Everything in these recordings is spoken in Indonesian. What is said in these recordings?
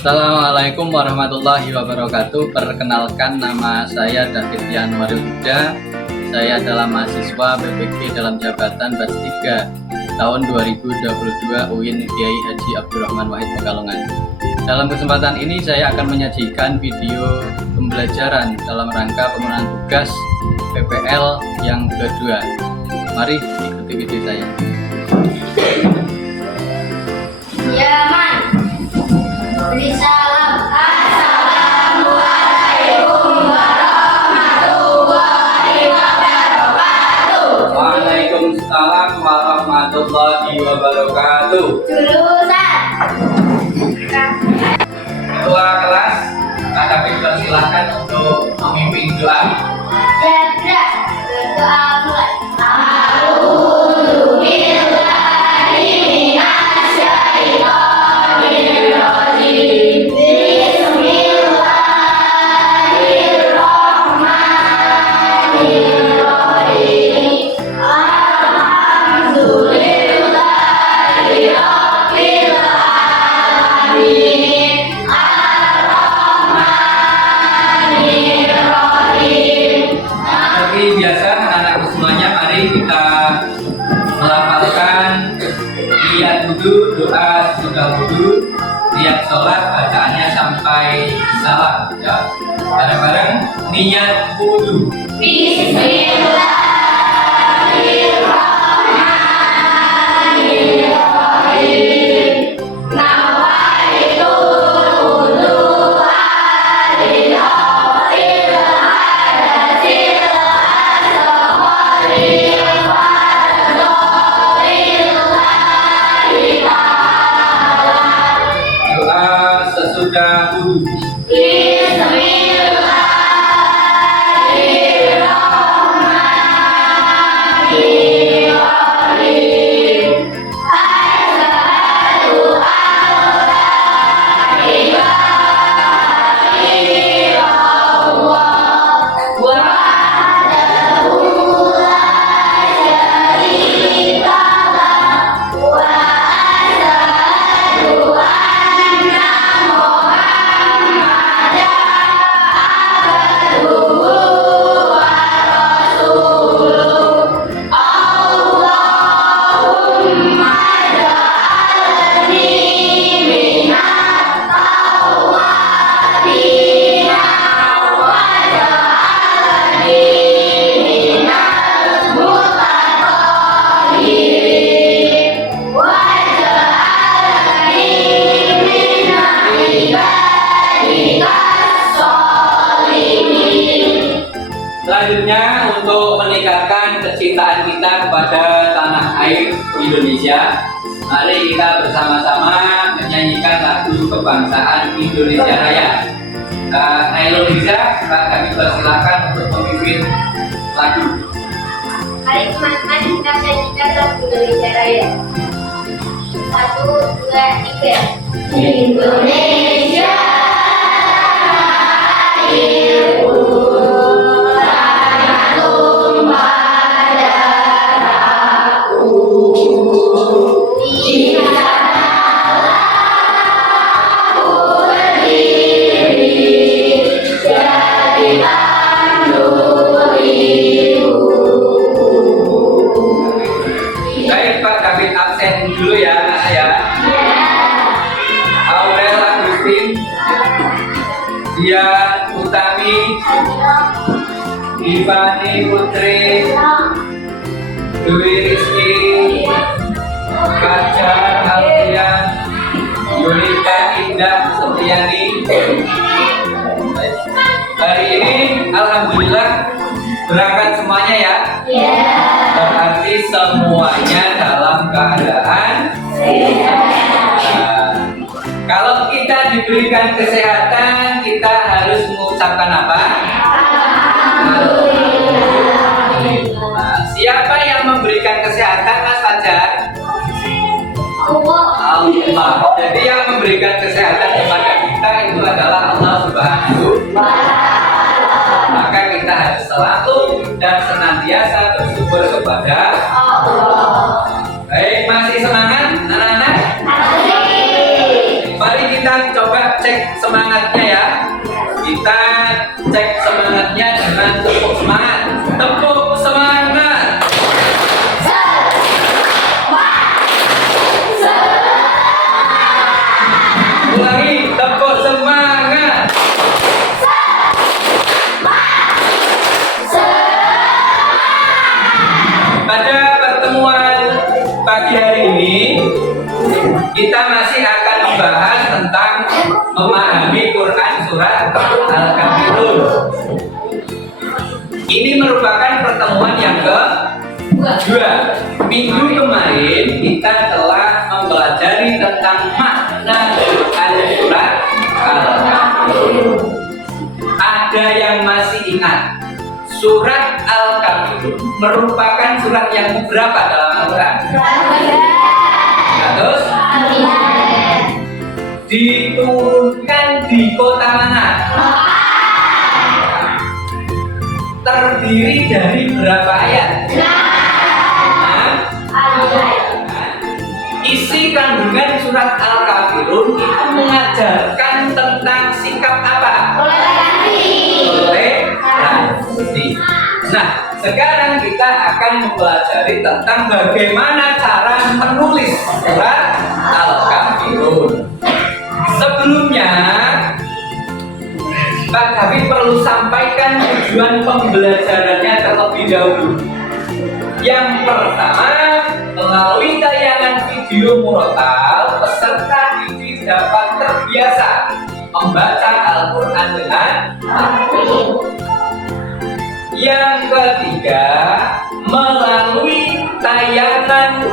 Assalamualaikum warahmatullahi wabarakatuh. Perkenalkan, nama saya David Yanwaril Huda. Saya adalah mahasiswa PPG dalam jabatan Batch 3 tahun 2022 UIN Kiai Haji Abdurrahman Wahid Pekalongan. Dalam kesempatan ini saya akan menyajikan video pembelajaran dalam rangka pemenuhan tugas PPL yang kedua. Mari ikuti video saya. Ya, Man. Beri salam. Assalamualaikum warahmatullahi wabarakatuh. Waalaikumsalam warahmatullahi wabarakatuh. Jurusan. Ketua kelas, Kak David dipersilahkan untuk memimpin doa. Zebra. Berdoa mulai. A'udzu billahi minasyaitonir rajim. Bismillahirrahmanirrahim. Alhamdulillahi rabbil alamin. Ar-Rahmanir-Rahim. Seperti biasa, anak-anak semuanya, mari kita melafalkan niat wudu, doa sudah wudu, niat sholat, bacaannya sampai salam. Ya, bareng-bareng niat wudu. Bismillahirrahmanirrahim. Nawaitu wudu'a lirafil hadatsil asgharil fardholillahi ta'ala. Doa sesudah wudu. Bismillahirrahmanirrahim. Asyhadu an la ilaha illallah wahdahu la syarika lah wa asyhadu anna Muhammadan abduhu wa rasuluh. Allahumma ja'alni minat tawwabina wa ja'alni minal mutatahhirin wa ja'alni min ibadikas sholihin. Selanjutnya, untuk meningkatkan kecintaan kita kepada tanah air Indonesia, mari kita bersama-sama menyanyikan lagu kebangsaan Indonesia Raya. Kak Indonesia, Kak kami persilahkan untuk memimpin lagu. Mari teman-teman kita menyanyikan lagu Indonesia Raya. 1, 2, 3. Indonesia airku, tanah tumpah darahku. Di sanalah aku berdiri, jadi tandu ibu. Baik, Pak David absen dulu ya, anak ya. Aurel Agustin, Dian Utami, Ivani Putri, Dwi Rizky, Fajar Alfian, Yunita Indah Setiani. Hari ini alhamdulillah berangkat semuanya ya. Berarti semuanya dalam keadaan sehat. Kalau kita diberikan kesehatan, kita harus mengucapkan apa? Nah, siapa yang memberikan kesehatan, Mas Fajar? Allah. Jadi yang memberikan kesehatan kepada kita itu adalah Allah Subhanahu wa Ta'ala. Maka kita harus selalu dan senantiasa bersyukur kepada Allah. Baik, masih semangat anak-anak? Mari kita coba cek Pada pertemuan pagi hari ini kita masih akan membahas tentang memahami Quran surat Al-Kafirun. Ini merupakan pertemuan yang kedua. Minggu kemarin kita telah mempelajari tentang makna Quran surat Al-Kafirun. Ada yang masih ingat surat Al-Kafirun merupakan surat yang berapa dalam Al-Quran? 100. Diturunkan di kota mana? Terdiri dari berapa ayat? Isi kandungan surat Al-Kafirun itu mengajarkan tentang sikap apa? Toleransi. Nah, sekarang kita akan mempelajari tentang bagaimana cara menulis surat Al-Kafirun. Sebelumnya, Pak David perlu sampaikan tujuan pembelajarannya terlebih dahulu. Yang pertama, melalui tayangan video murotal, peserta didik dapat terbiasa membaca Al-Quran dengan tertib. Yang ketiga, melalui tayangan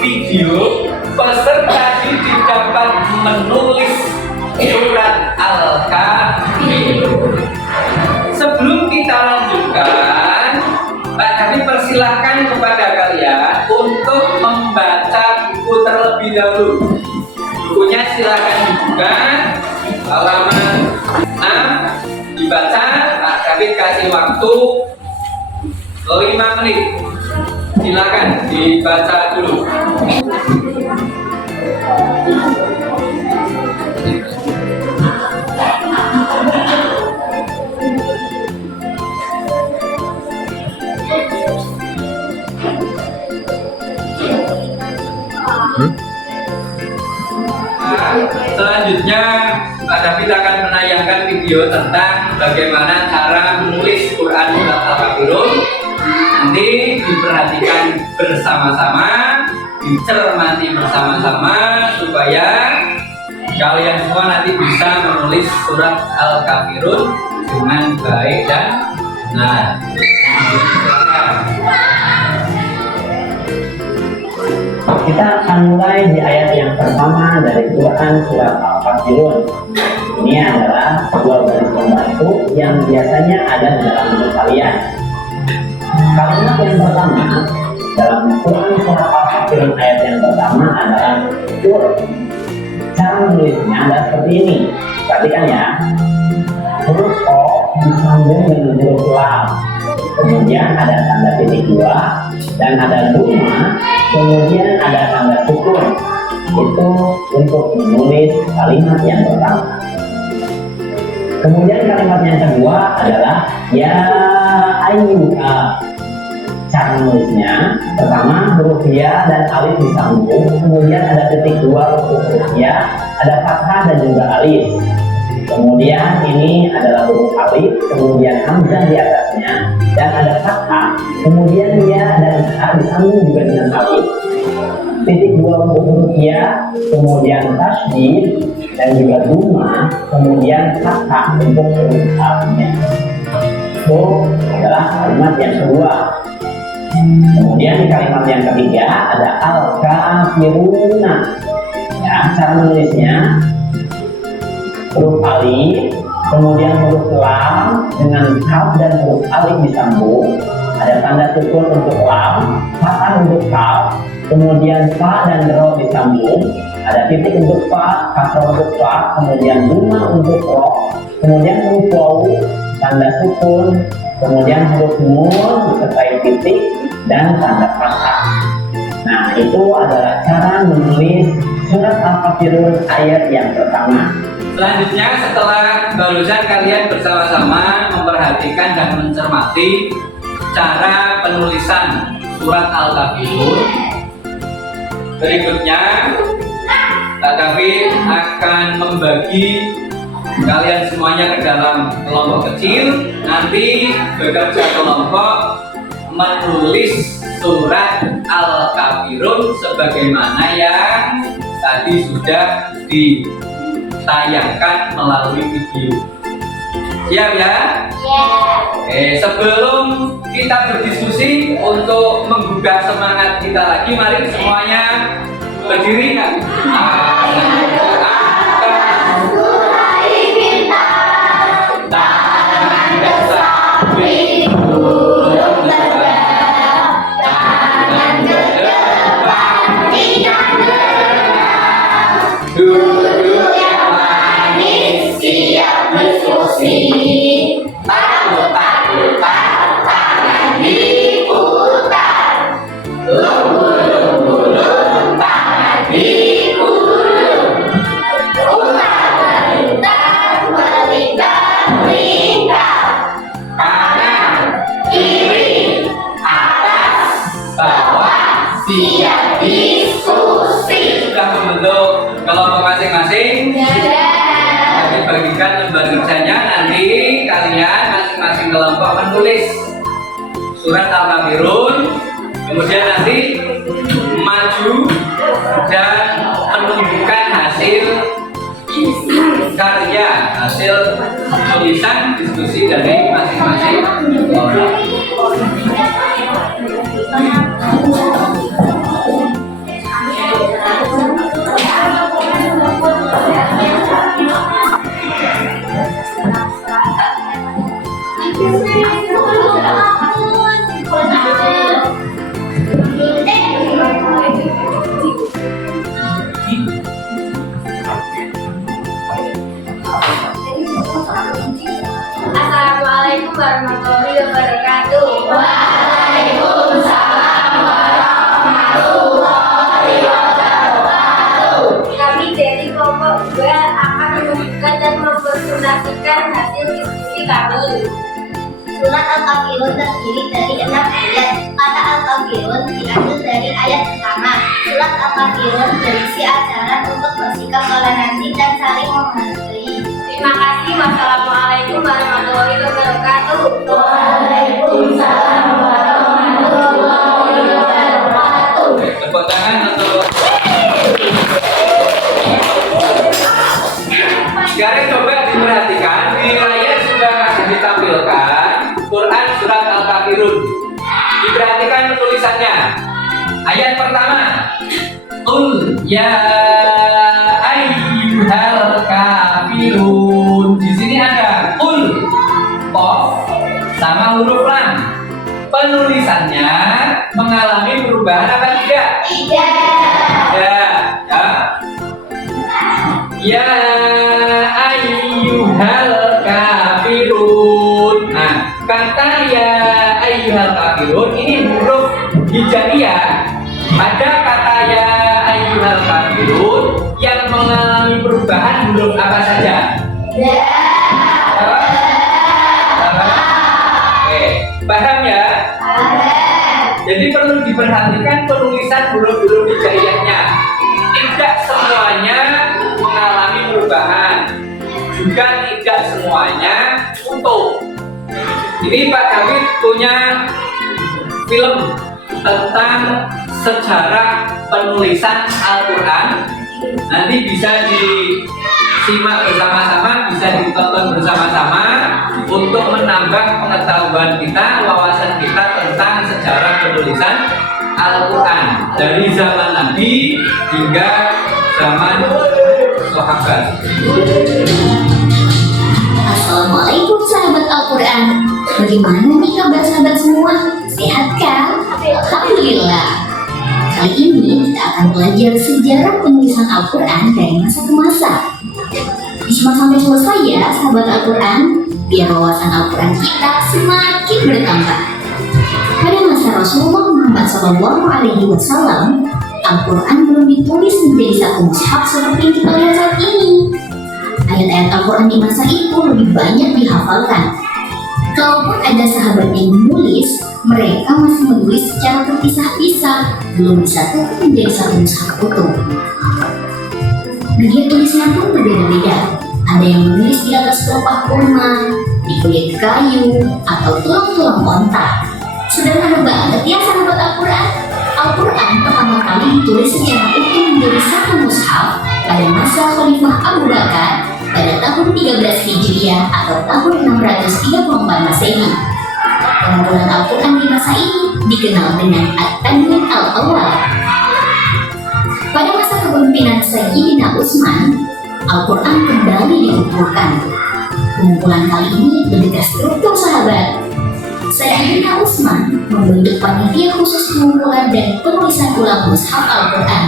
video, peserta didik dapat menulis surat Al-Kafirun. Sebelum kita lanjutkan, Pak David persilahkan kepada kalian untuk membaca buku terlebih dahulu. Bukunya silakan dibuka, halaman 6, dibaca. Pak David kasih waktu 5 menit. Silakan dibaca dulu. Selanjutnya, Pak David akan menayangkan video tentang bagaimana cara menulis Quran surat Al-Kafirun. Nanti diperhatikan bersama-sama, dicermati bersama-sama supaya kalian semua nanti bisa menulis surat Al-Kafirun dengan baik dan benar. Kita akan mulai di ayat yang pertama dari Quran surat Al-Kafirun. Ini adalah sebuah garis pembantu yang biasanya ada di dalam buku kalian. Kalimat yang pertama dalam Quran surat Al-Kafirun ayat yang pertama adalah tur. Cara menulisnya adalah seperti ini. Perhatikan ya. Huruf O disambung dengan huruf lam. Kemudian ada tanda titik 2 dan ada duma. Kemudian ada tanda sukun. Itu untuk menulis kalimat yang pertama. Kemudian kalimat yang kedua adalah ya ayyuha. Cara menulisnya, pertama huruf ya dan alif disambung. Kemudian ada titik 2 untuk huruf ya, ada fathah dan juga alif. Kemudian ini adalah huruf alif, kemudian hamzah di atasnya dan ada fathah. Kemudian ya dan ha disambung juga dengan alif. Titik 2 untuk huruf ya, kemudian tasydid dan juga duma, kemudian fathah untuk huruf alifnya. Itu adalah kalimat yang kedua. Kemudian di kalimat yang ketiga ada al-kafiruna. Ya, cara menulisnya huruf alif, kemudian huruf lam dengan kaf dan huruf alif disambung. Ada tanda sukun untuk lam, fathah untuk kaf, kemudian fa dan ro disambung. Ada titik untuk fa, kasroh untuk fa, kemudian duma untuk ro, kemudian huruf waw, tanda sukun, kemudian huruf nun disertai titik dan tanda fathah. Nah, itu adalah cara menulis surat Al-Kafirun ayat yang pertama. Selanjutnya, setelah barusan kalian bersama-sama memperhatikan dan mencermati cara penulisan surat Al-Kafirun, berikutnya Pak David akan membagi kalian semuanya ke dalam kelompok kecil. Nanti bekerja kelompok menulis surat Al-Kafirun sebagaimana yang tadi sudah ditayangkan melalui video. Siap ya? Sebelum kita berdiskusi untuk menggugah semangat kita lagi, mari semuanya berdiri kan? Duduk yang manis, siap diskusi. Takut-takutan, tangan diputar. Lunggu-lunggu, tangan diulur. Putar-putar, melingkar-lingkar. Kanan, kiri, atas, bawah, siap diskusi. Sudah membentuk kelompok masing-masing. Nanti bagikan lembar kerjanya, nanti kalian masing-masing kelompok menulis surat Al-Kafirun, kemudian nanti maju dan menunjukkan hasil karya, hasil tulisan diskusi dari masing-masing kelompok. Assalamualaikum warahmatullahi wabarakatuh. Waalaikumsalam warahmatullahi wabarakatuh. Kami dari kelompok 2 akan menunjukkan dan mempresentasikan hasil diskusi kami. Surat Al-Kafirun terdiri dari 6 ayat. Kata Al-Kafirun diambil dari ayat pertama. Surat Al-Kafirun berisi ajaran untuk bersikap toleransi dan saling menghargai. Terima kasih. Wassalamualaikum warahmatullahi wabarakatuh. Waalaikumsalam warahmatullahi wabarakatuh. Tepuk tangan untuk sekarang. Coba diperhatikan, di layar sudah ditampilkan Quran surat Al-Kafirun. Diperhatikan tulisannya. Ayat pertama, Qul ya ayyuhal kafirun. Di sini ada Qul, Qaf sama huruf lam. Penulisannya mengalami perubahan apa tidak? Tidak. Ya ayyuhal kafirun. Nah, kata ya ayyuhal kafirun ini huruf hijaiyah. Ada kata ya ayyuhal kafirun yang mengalami perubahan huruf apa saja? Oke, paham ya? Jadi perlu diperhatikan penulisan huruf-huruf hijaiyahnya. Tidak semuanya mengalami perubahan, juga tidak semuanya utuh. Ini Pak David punya film tentang sejarah penulisan Al-Quran. Nanti bisa disimak bersama-sama, bisa ditonton bersama-sama untuk menambah pengetahuan kita, wawasan kita tentang sejarah penulisan Al-Quran dari zaman Nabi hingga zaman sahabat. Assalamualaikum sahabat Al-Quran. Bagaimana nih kabar sahabat semua? Sehat kan? Alhamdulillah. Kali ini kita akan belajar sejarah penulisan Al-Quran dari masa ke masa. Disimak sampai selesai ya sahabat Al-Quran, biar wawasan Al-Quran kita semakin bertambah. Pada masa Rasulullah Muhammad SAW, Al-Quran belum ditulis menjadi satu mushaf seperti yang kita lihat saat ini. Ayat-ayat Al-Quran di masa itu lebih banyak dihafalkan. Kalaupun ada sahabat yang menulis, mereka masih menulis secara terpisah-pisah, belum disatukan menjadi satu mushaf utuh. Media tulisnya pun berbeda-beda. Ada yang menulis di atas pelepah kurma, di kulit kayu, atau tulang-tulang onta. Sederhana banget ya sahabat Al-Quran. Al-Quran pertama kali ditulis secara utuh menjadi satu mushaf pada masa Khalifah Abu Bakar pada tahun 13 Hijriah atau tahun 634 Masehi. Pengumpulan Al-Quran di masa ini dikenal dengan At-Tanwin Al-Awwal. Pada masa kepemimpinan Sayyidina Utsman, Al-Quran kembali dikumpulkan. Pengumpulan kali ini lebih terstruktur sahabat. Sayyidina Utsman membentuk panitia khusus pengumpulan dan penulisan ulang mushaf Al-Quran.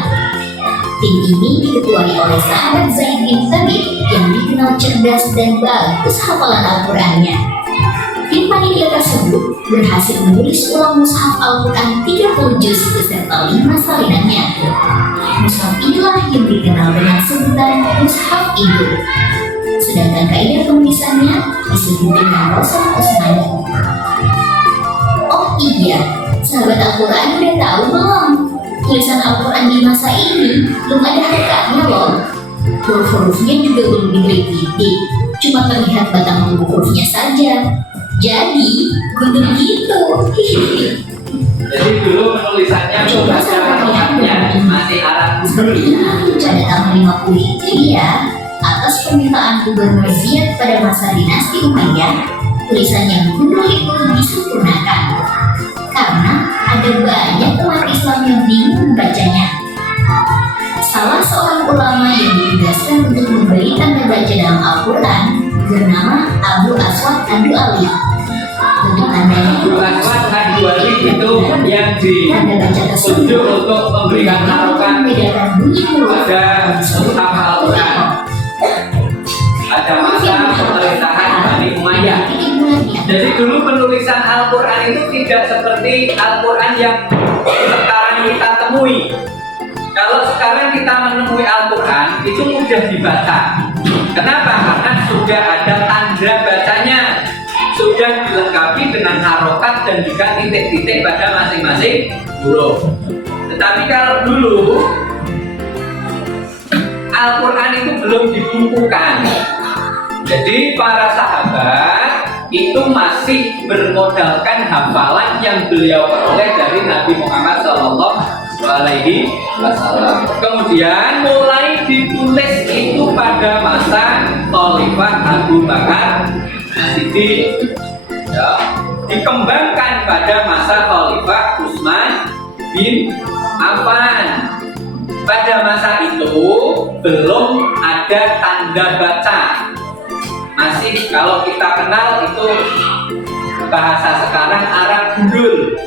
Tim ini diketuai oleh sahabat Zaid bin Thabit yang dikenal cerdas dan bagus hafalan Al-Qurannya. Tim panitia tersebut berhasil menulis ulang mushaf Al-Quran 30 juz beserta 5 salinannya. Mushaf inilah yang dikenal dengan sebutan Mushaf Ibu. Sedangkan kaidah penulisannya disebut dengan Rosan Utsmani. Oh iya, sahabat Al-Quran udah tahu belum? Tulisan Al-Quran di masa ini belum ada harokatnya loh. Huruf-hurufnya juga belum digelitik, cuma terlihat batang tubuh hurufnya saja. Jadi, gundul gitu. Jadi dulu penulisannya Coba sahabat lihat masih Arab. Pada tahun 50 Hijriah, atas permintaan Gubernur Ziyad pada masa dinasti Umayyah, tulisan yang gundul itu disempurnakan. Karena ada banyak umat Islam yang bingung membacanya. Salah seorang ulama yang ditugaskan untuk memberi tanda baca dalam Al-Quran bernama Abu Aswad Ad-Du'ali. Bentuk tandanya Abu Aswad Ad-Du'ali itu yang tanda baca tersebut ditunjuk untuk memberikan harokat membedakan bunyi huruf pada mushaf Al-Quran. Pada masa pemerintahan Bani Umayyah. Jadi dulu penulisan Al-Quran itu tidak seperti Al-Quran yang sekarang kita temui. Kalau sekarang kita menemui Al-Quran itu mudah dibaca. Kenapa? Karena sudah ada tanda bacanya, sudah dilengkapi dengan harokat dan juga titik-titik pada masing-masing huruf. Tetapi kalau dulu Al-Quran itu belum dibukukan. Jadi para sahabat itu masih bermodalkan hafalan yang beliau peroleh dari Nabi Muhammad SAW. Kemudian mulai ditulis itu pada masa Khalifah Abu Bakar As-Siddiq. Ya, dikembangkan pada masa Khalifah Utsman bin Affan. Pada masa itu belum ada tanda baca. Masih kalau kita kenal itu bahasa sekarang Arab gundul.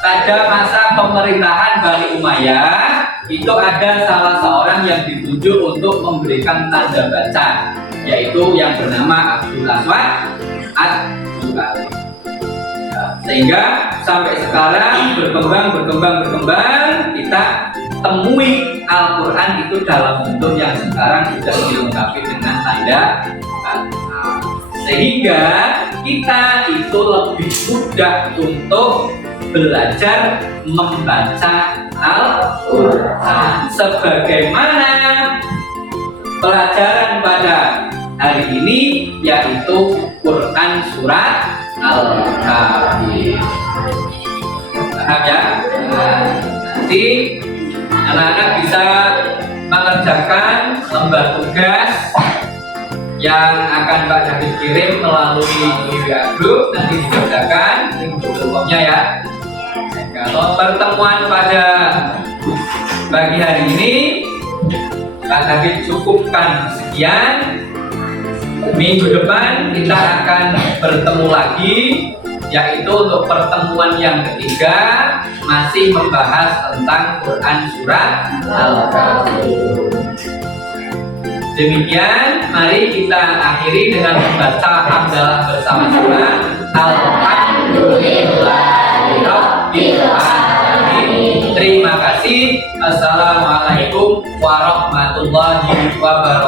Pada masa pemerintahan Bani Umayyah itu ada salah seorang yang ditunjuk untuk memberikan tanda baca, yaitu yang bernama Abdul Aswad Ad-Du'ali. Sehingga sampai sekarang berkembang kita temui Al-Quran itu dalam bentuk yang sekarang sudah dilengkapi dengan tanda baca. Sehingga kita itu lebih mudah untuk belajar membaca Al-Quran. Sebagaimana pelajaran pada hari ini yaitu Quran surat Al-Kahfi. Paham ya? Nanti anak-anak bisa mengerjakan lembar tugas yang akan Pak David kirim melalui WA Group, nanti dikerjakan link Google-nya ya. Kalau pertemuan pada pagi hari ini Pak David cukupkan sekian. Minggu depan kita akan bertemu lagi, yaitu untuk pertemuan yang ketiga masih membahas tentang Quran surat Al-Kahfi. Demikian, mari kita akhiri dengan membaca hamdalah bersama-sama. Alhamdulillahirabbil alamin. Terima kasih. Assalamualaikum warahmatullahi wabarakatuh.